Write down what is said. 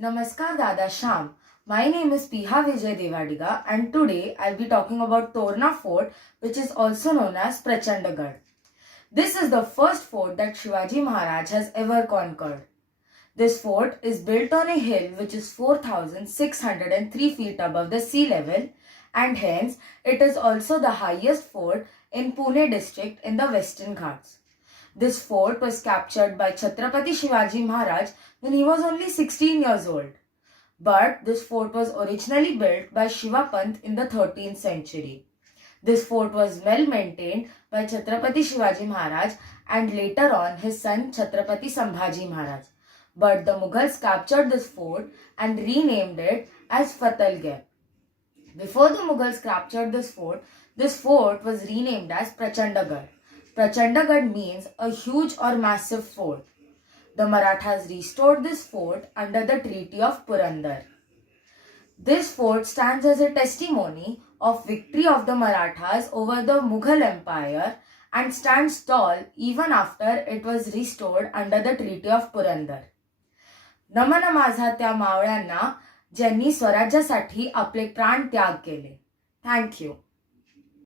Namaskar Dada Sham. My name is Piha Vijay Devadiga and today I'll be talking about Torna Fort, which is also known as Prachandagarh. This is the first fort that Shivaji Maharaj has ever conquered. This fort is built on a hill which is 4,603 feet above the sea level, and hence it is also the highest fort in Pune district in the Western Ghats. This fort was captured by Chhatrapati Shivaji Maharaj when he was only 16 years old. But this fort was originally built by Shiva Pant in the 13th century. This fort was well maintained by Chhatrapati Shivaji Maharaj and later on his son Chhatrapati Sambhaji Maharaj. But the Mughals captured this fort and renamed it as Fatalgarh. Before the Mughals captured this fort was renamed as Prachandagarh. Prachandagarh means a huge or massive fort. The Marathas restored this fort under the Treaty of Purandar. This fort stands as a testimony of victory of the Marathas over the Mughal Empire and stands tall even after it was restored under the Treaty of Purandar. नमन माझा त्या मावळ्यांना ज्यांनी स्वराज्यासाठी आपले प्राण त्याग केले. Thank you.